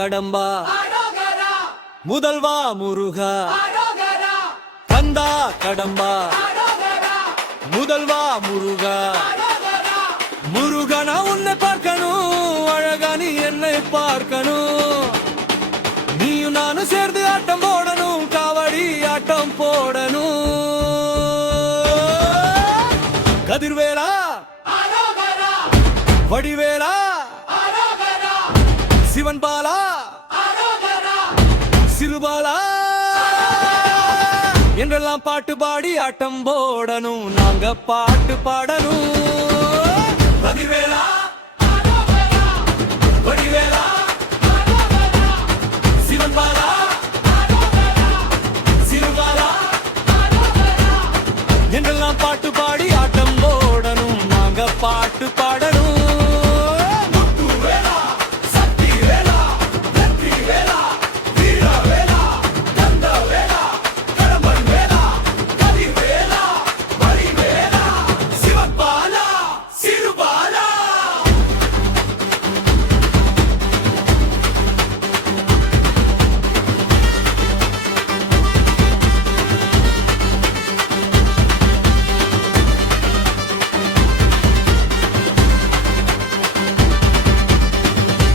கடம்பா முதல்வா முருகா கந்தா கடம்பா முதல்வா முருகா முருகனா உன்னை பார்க்கணும், அழகா நீ என்னை பார்க்கணும். நீயும் நானும் சேர்ந்து ஆட்டம் போடணும், காவடி ஆட்டம் போடணும். கதிர்வேலா வடிவேலா சிவன் பாலா சிறுபாலா என்றெல்லாம் பாட்டு பாடி ஆட்டம் போடணும், நாங்க பாட்டு பாடணும். கதிர்வேலா வடிவேலா சிவன் பாலா சிறுபாலா என்றெல்லாம் பாட்டு பாடி ஆட்டம் போடணும், நாங்க பாட்டு பாடணும்.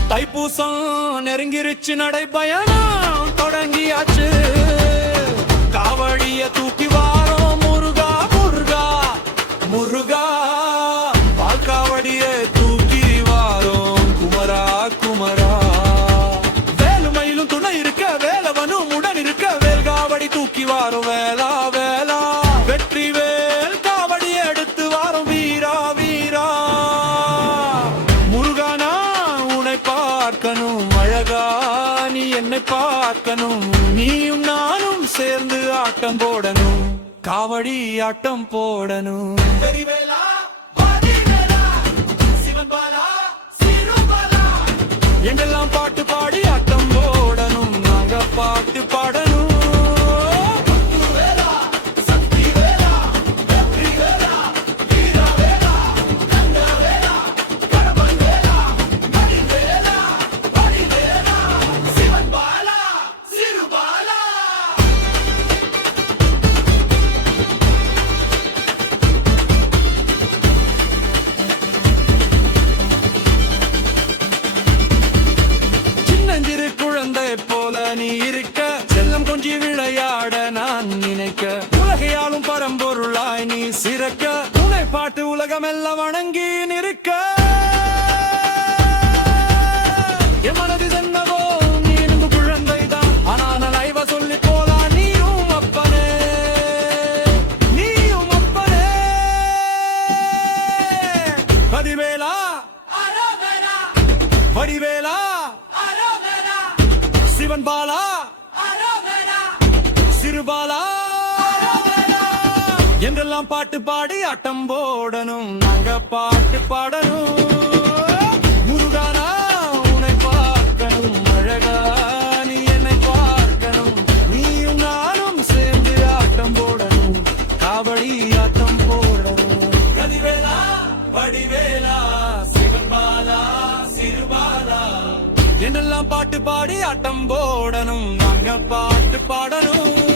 தைப்பூசம் நெருங்கிருச்சு, நடைபயணம் தொடங்கியாச்சு. காவடிய தூக்கி வாரோம் முருகா முருகா முருகா, பால்காவடிய தூக்கி வாரோம் குமரா குமரா. வேலுமயிலும் துணை இருக்க, வேலவனும் உடன் இருக்க, வேல்காவடி தூக்கி வாரோம் வேலா வேலா. வெற்றி வேல் காவடி எடுத்து வாரோம் வீரா வீரா. முருகானா பார்க்கணும், அழகா நீ என்னை பார்க்கணும். நீயும் நானும் சேர்ந்து ஆட்டம் போடணும், காவடி ஆட்டம் போடணும். என்றெல்லாம் பாட்டு பாடி ஆட்டம் போடணும், நாங்க பாட்டு பாடணும். குழந்தை போல நீ இருக்க, செல்லம் கொஞ்சி விளையாட நான் நினைக்க, உலகையாலும் பரம்பொருளாய் நீ சிறக்க, துணை பாட்டு உலகம் எல்லாம் வணங்கி நிற்க. என் மனது என்னவோ நீ எனக்கு குழந்தைதான், ஆனா நான் ஐவ சொல்லி போலா நீயும் அப்பனே நீயும் அப்பனே. கதிர்வேலா வடிவேலா சிவன் பாலா சிறுபாலா என்றெல்லாம் பாட்டு பாடி ஆட்டம் போடணும், நாங்க பாட்டு பாடணும். முருகானா உன்னை பார்க்கணும், அழகா நீ என்னை பார்க்கணும். நீயும் நானும் சேர்ந்து ஆட்டம் போடணும், காவடி ஆட்டம் போடணும். கதிர்வேலா வடிவேலா சிவன் பாலா சிறுபாலா என்றெல்லாம் பாட்டு பாடி ஆட்டம் போடணும், நாங்க பாட்டு பாடணும்.